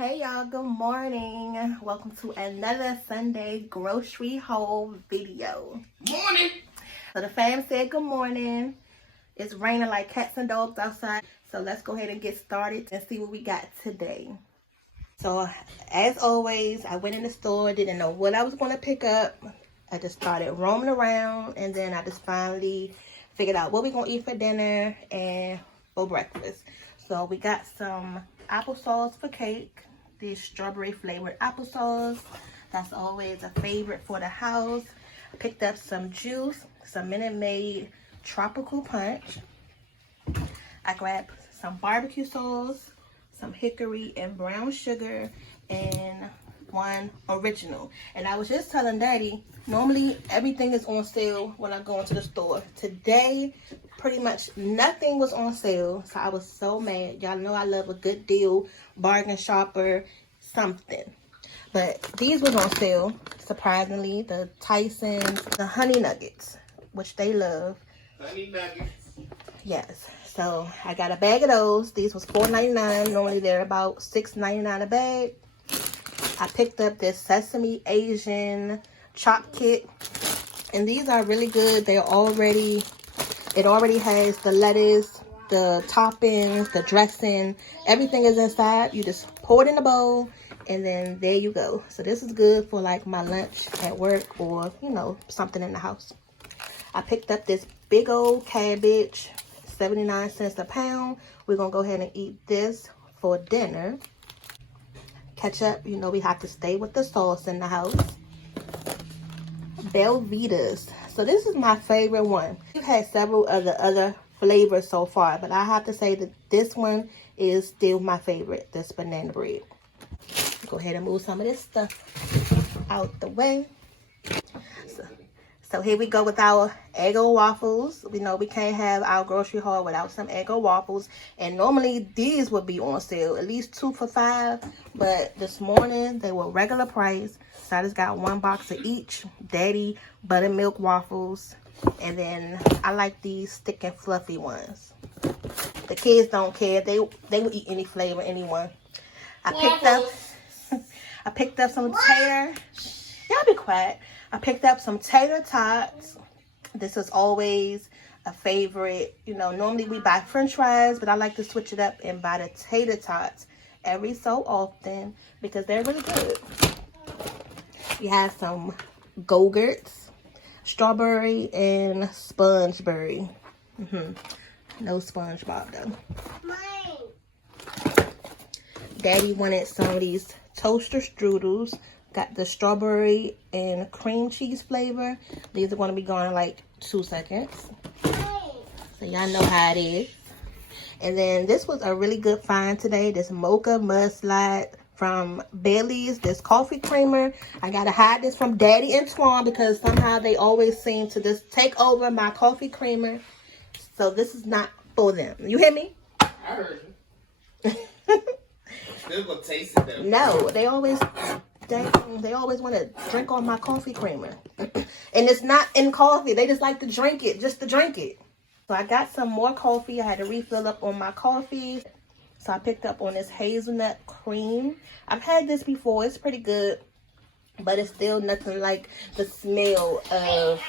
Hey y'all, good morning. Welcome to another Sunday grocery haul video. Morning. So the fam said good morning. It's raining like cats and dogs outside. So let's go ahead and get started and see what we got today. So as always, I went in the store, didn't know what I was going to pick up. I just started roaming around and then I just finally figured out what we're going to eat for dinner and for breakfast. So we got some applesauce for cake. This strawberry flavored applesauce. That's always a favorite for the house. I picked up some juice, some Minute Maid tropical punch. I grabbed some barbecue sauce, some hickory and brown sugar, and one original. And I was just telling Daddy, normally everything is on sale when I go into the store. Today, pretty much nothing was on sale, so I was so mad. Y'all know I love a good deal, bargain shopper, something. But these was on sale, surprisingly. The Tyson's, the honey nuggets, which they love. Honey nuggets. Yes. So I got a bag of those. These was $4.99. Normally they're about $6.99 a bag. I picked up this sesame Asian chop kit, and these are really good. It already has the lettuce, the toppings, the dressing, everything is inside. You just pour it in the bowl and then there you go. So this is good for like my lunch at work or, you know, something in the house. I picked up this big old cabbage, 79 cents a pound. We're gonna go ahead and eat this for dinner. Ketchup, you know we have to stay with the sauce in the house. Belvitas. So this is my favorite one. We've had several of the other flavors so far, but I have to say that this one is still my favorite, this banana bread. Go ahead and move some of this stuff out the way. So here we go with our Eggo waffles. We know we can't have our grocery haul without some Eggo waffles. And normally these would be on sale, at least 2 for $5. But this morning they were regular price. So I just got one box of each. Daddy buttermilk waffles. And then I like these thick and fluffy ones. The kids don't care. They will eat any flavor, anyone. I picked up some tater. Y'all be quiet. I picked up some tater tots. This is always a favorite. You know, normally we buy french fries, but I like to switch it up and buy the tater tots every so often because they're really good. We have some Go-Gurts, strawberry and spongeberry. No SpongeBob though. Daddy wanted some of these toaster strudels. Got the strawberry and cream cheese flavor. These are going to be gone in like 2 seconds. So y'all know how it is. And then this was a really good find today. This mocha mudslide from Bailey's. This coffee creamer. I got to hide this from Daddy and Twan because somehow they always seem to just take over my coffee creamer. So this is not for them. You hear me? I heard you. Still gonna taste it though. No, they always want to drink on my coffee creamer. And it's not in coffee. They just like to drink it, just to drink it. So I got some more coffee. I had to refill up on my coffee. So I picked up on this hazelnut cream. I've had this before. It's pretty good. But it's still nothing like the smell of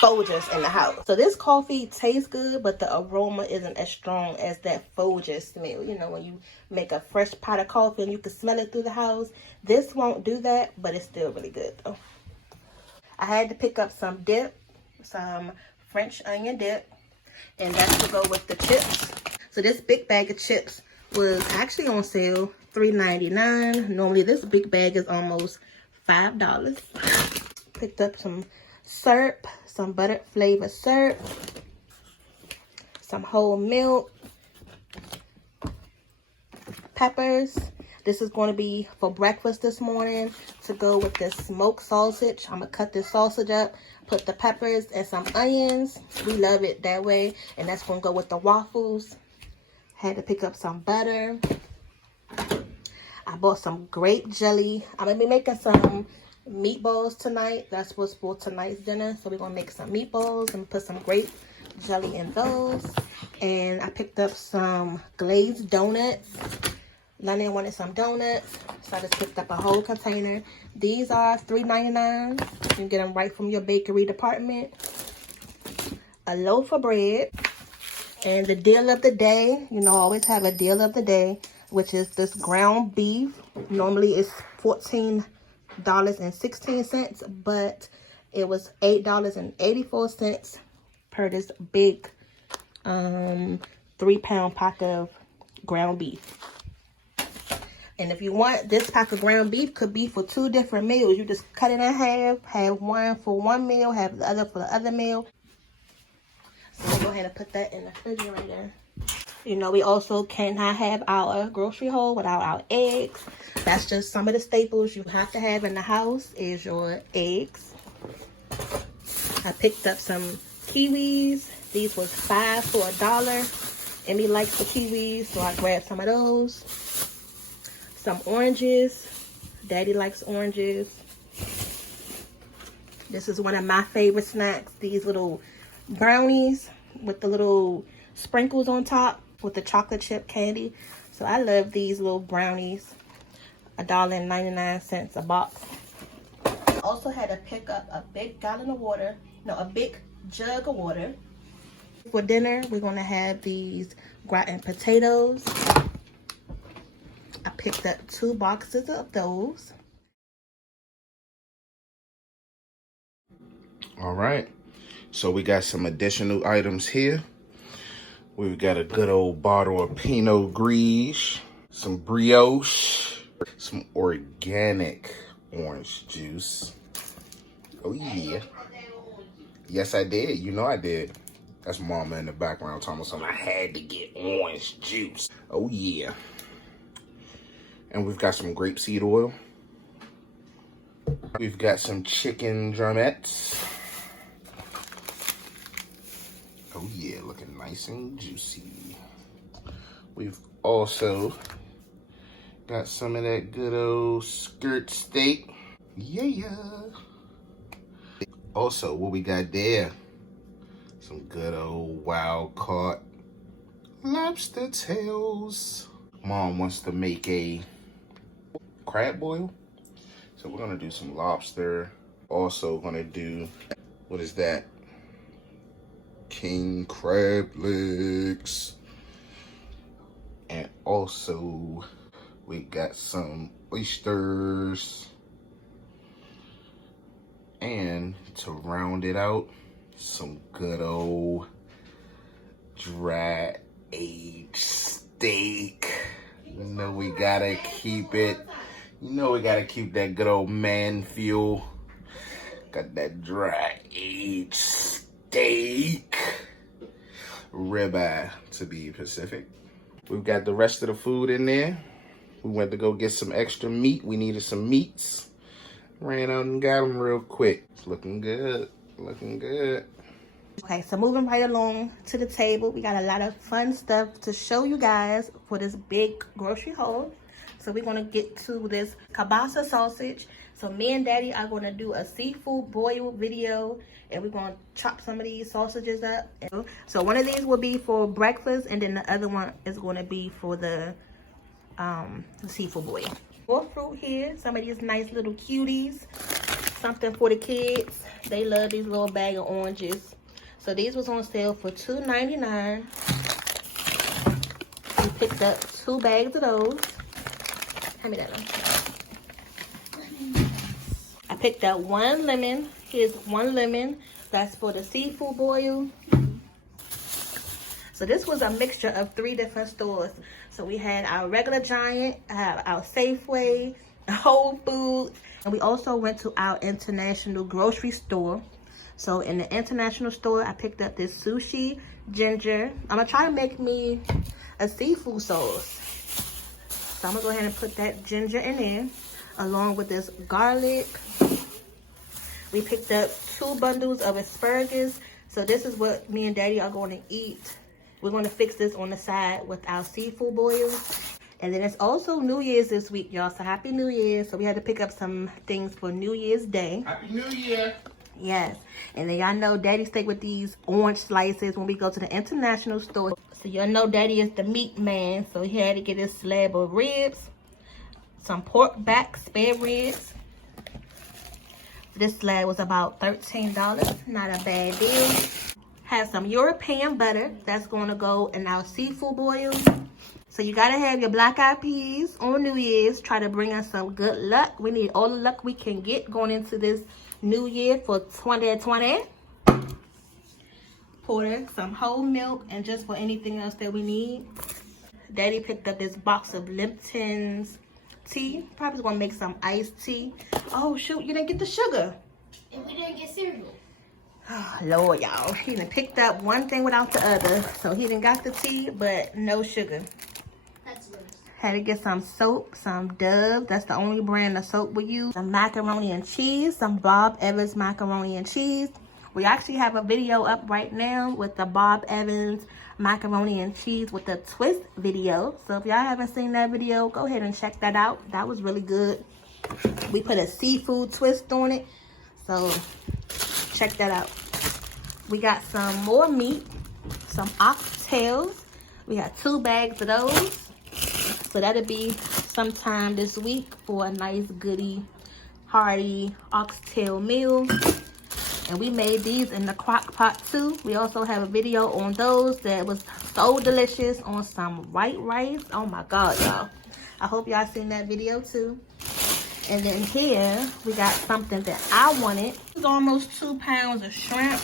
Folgers in the house. So this coffee tastes good, but the aroma isn't as strong as that Folgers smell. You know, when you make a fresh pot of coffee and you can smell it through the house. This won't do that, but it's still really good though. I had to pick up some dip, some French onion dip, and that's to go with the chips. So this big bag of chips was actually on sale, $3.99. Normally this big bag is almost $5. Picked up some syrup, some butter flavored syrup, some whole milk, peppers. This is going to be for breakfast this morning to go with this smoked sausage. I'm going to cut this sausage up, put the peppers and some onions. We love it that way. And that's going to go with the waffles. Had to pick up some butter. I bought some grape jelly. I'm going to be making some meatballs tonight. That's what's for tonight's dinner. So we're going to make some meatballs and put some grape jelly in those. And I picked up some glazed donuts. London wanted some donuts, so I just picked up a whole container. These are $3.99. You can get them right from your bakery department. A loaf of bread. And the deal of the day, you know, I always have a deal of the day, which is this ground beef. Normally it's $14.16, but it was $8.84 per this big 3-pound pack of ground beef. And if you want, this pack of ground beef could be for 2 different meals. You just cut it in half, have one for one meal, have the other for the other meal. So we'll go ahead and put that in the refrigerator. You know, we also cannot have our grocery haul without our eggs. That's just some of the staples you have to have in the house is your eggs. I picked up some kiwis. These was 5 for $1. Emmy likes the kiwis, so I grabbed some of those. Some oranges. Daddy likes oranges. This is one of my favorite snacks. These little brownies with the little sprinkles on top with the chocolate chip candy. So I love these little brownies. $1.99 a box. Also had to pick up a big gallon of water. No, a big jug of water. For dinner, we're going to have these gratin potatoes. I picked up 2 boxes of those. All right. So we got some additional items here. We've got a good old bottle of Pinot Gris, some brioche, some organic orange juice. Oh yeah. Yes, I did. You know I did. That's Mama in the background talking about something. I had to get orange juice. Oh yeah. And we've got some grapeseed oil. We've got some chicken drumettes. Oh yeah, looking nice and juicy. We've also got some of that good old skirt steak. Yeah. Also, what we got there? Some good old wild caught lobster tails. Mom wants to make a crab boil. So we're gonna do some lobster. Also gonna do, what is that? King crab legs. And also we got some oysters. And to round it out, some good old dry aged steak. You know we gotta keep it. You know we gotta keep that good old man fuel. Got that dry aged steak. Ribeye, to be specific. We've got the rest of the food in there. We went to go get some extra meat. We needed some meats. Ran out and got them real quick. It's looking good. Looking good. Okay, so moving right along to the table, we got a lot of fun stuff to show you guys for this big grocery haul. So we're going to get to this kielbasa sausage. So me and Daddy are going to do a seafood boil video, and we're going to chop some of these sausages up. So one of these will be for breakfast, and then the other one is going to be for the seafood boil. More fruit here, some of these nice little cuties, something for the kids. They love these little bag of oranges. So these was on sale for $2.99. We picked up 2 bags of those. Hand me that one. I picked up 1 lemon. Here's 1 lemon. That's for the seafood boil. So this was a mixture of 3 different stores. So we had our regular Giant, our Safeway, Whole Foods, and we also went to our international grocery store. So in the international store, I picked up this sushi ginger. I'm gonna try to make me a seafood sauce. So I'm gonna go ahead and put that ginger in there, along with this garlic. We picked up 2 bundles of asparagus. So this is what me and Daddy are going to eat. We're going to fix this on the side with our seafood boil. And then it's also New Year's this week, y'all. So Happy New Year. So we had to pick up some things for New Year's Day. Happy New Year. Yes. And then y'all know Daddy stay with these orange slices when we go to the international store. So y'all know Daddy is the meat man, so he had to get his slab of ribs, some pork back, spare ribs. This slab was about $13, not a bad deal. Have some European butter that's going to go in our seafood boil. So you got to have your black eyed peas on New Year's. Try to bring us some good luck. We need all the luck we can get going into this new year for 2020. Pour some whole milk and just for anything else that we need. Daddy picked up this box of Lipton's tea. Probably gonna make some iced tea. Oh shoot, you didn't get the sugar. And we didn't get cereal. Oh, Lord, y'all. He done picked up one thing without the other. So he done got the tea, but no sugar. That's worse. Had to get some soap, some Dove. That's the only brand of soap we use. Some macaroni and cheese, some Bob Evans macaroni and cheese. We actually have a video up right now with the Bob Evans macaroni and cheese with the twist video. So if y'all haven't seen that video, go ahead and check that out. That was really good. We put a seafood twist on it. So check that out. We got some more meat, some oxtails. We got 2 bags of those. So that'll be sometime this week for a nice goody, hearty oxtail meal. And we made these in the crock pot too. We also have a video on those that was so delicious on some white rice. Oh my God, y'all. I hope y'all seen that video too. And then here, we got something that I wanted. It's almost 2 pounds of shrimp.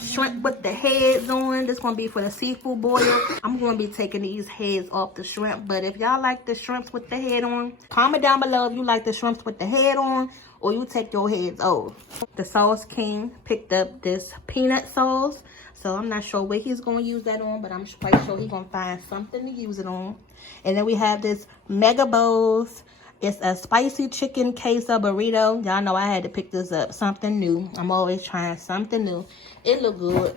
Shrimp with the heads on. This gonna be for the seafood boil. I'm gonna be taking these heads off the shrimp. But if y'all like the shrimps with the head on, comment down below if you like the shrimps with the head on or you take your heads off. The Sauce King picked up this peanut sauce. So I'm not sure what he's gonna use that on, but I'm quite sure he's gonna find something to use it on. And then we have this Mega Bowls. It's a spicy chicken queso burrito. Y'all know I had to pick this up. Something new. I'm always trying something new. It look good.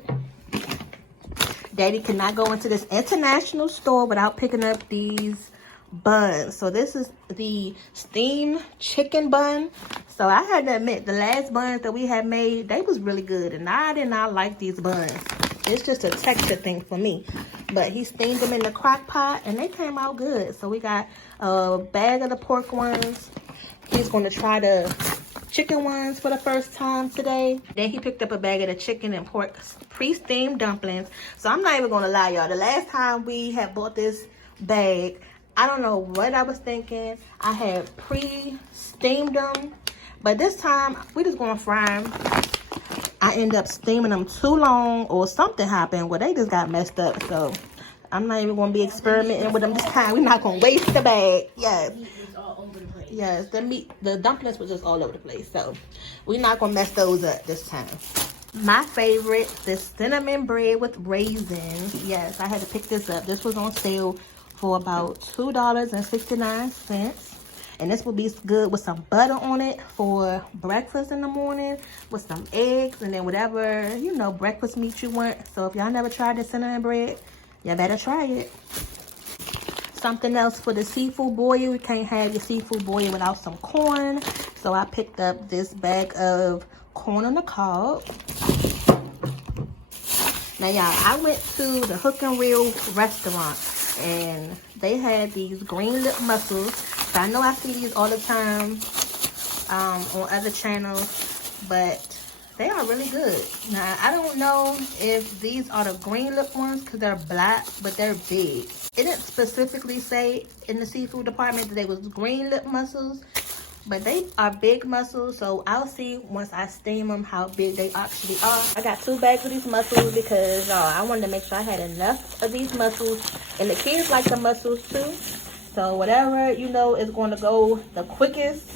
Daddy cannot go into this international store without picking up these buns. So this is the steamed chicken bun. So I had to admit, the last buns that we had made, they was really good. And I did not like these buns. It's just a texture thing for me. But he steamed them in the crock pot and they came out good. So we got a bag of the pork ones. He's going to try the chicken ones for the first time today. Then he picked up a bag of the chicken and pork pre-steamed dumplings. So I'm not even going to lie, y'all. The last time we had bought this bag, I don't know what I was thinking. I had pre-steamed them. But this time, we just going to fry them. I end up steaming them too long or something happened where they just got messed up. So I'm not even going to be experimenting with them this time. We're not going to waste the bag. Yes. Yes, the dumplings were just all over the place. So we're not going to mess those up this time. My favorite, the cinnamon bread with raisins. Yes, I had to pick this up. This was on sale for about $2.69. And this will be good with some butter on it for breakfast in the morning with some eggs and then whatever, you know, breakfast meat you want. So if y'all never tried the cinnamon bread, y'all better try it. Something else for the seafood boil. You can't have your seafood boil without some corn. So I picked up this bag of corn on the cob. Now, y'all, I went to the Hook and Reel restaurant and they had these green lip mussels. So I know I see these all the time on other channels, but they are really good. Now, I don't know if these are the green lip ones because they're black, but they're big. It didn't specifically say in the seafood department that they was green lip mussels, but they are big mussels. So I'll see once I steam them how big they actually are. I got 2 bags of these mussels because I wanted to make sure I had enough of these mussels. And the kids like the mussels too. So whatever, you know, is going to go the quickest,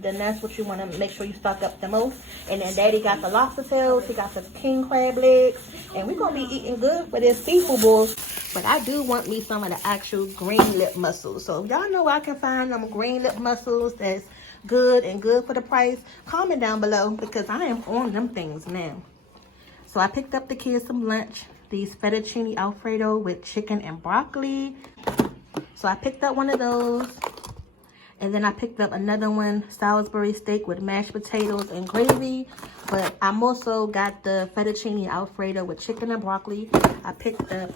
then that's what you want to make sure you stock up the most. And then Daddy got the lobster tails, he got the king crab legs, and we're going to be eating good for this seafood bowl. But I do want me some of the actual green lip mussels. So if y'all know where I can find them green lip mussels that's good and good for the price, comment down below because I am on them things now. So I picked up the kids some lunch, these fettuccine alfredo with chicken and broccoli. So I picked up one of those. And then I picked up another one, Salisbury steak with mashed potatoes and gravy. But I'm also got the fettuccine alfredo with chicken and broccoli. I picked up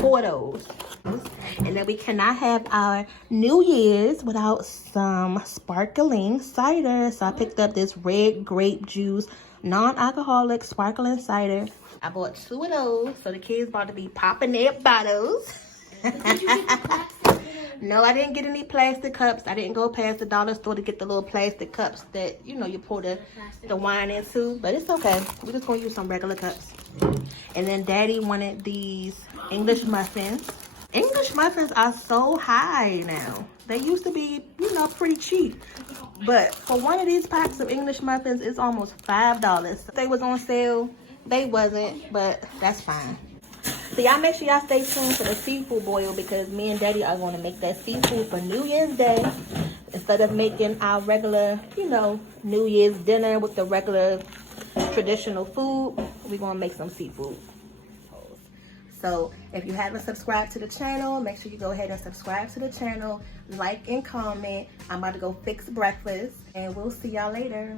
4 of those. And then we cannot have our New Year's without some sparkling cider. So I picked up this red grape juice, non-alcoholic sparkling cider. I bought 2 of those, so the kids about to be popping their bottles. Did you get the plastic? No, I didn't get any plastic cups. I didn't go past the dollar store to get the little plastic cups that, you know, you pour the wine into. But it's okay. We're just going to use some regular cups. And then Daddy wanted these English muffins. English muffins are so high now. They used to be, you know, pretty cheap. But for one of these packs of English muffins, it's almost $5. If they was on sale, they wasn't, but that's fine. So y'all make sure y'all stay tuned for the seafood boil because me and Daddy are going to make that seafood for New Year's Day. Instead of making our regular, you know, New Year's dinner with the regular traditional food, we're going to make some seafood. So if you haven't subscribed to the channel, make sure you go ahead and subscribe to the channel, like and comment. I'm about to go fix breakfast and we'll see y'all later.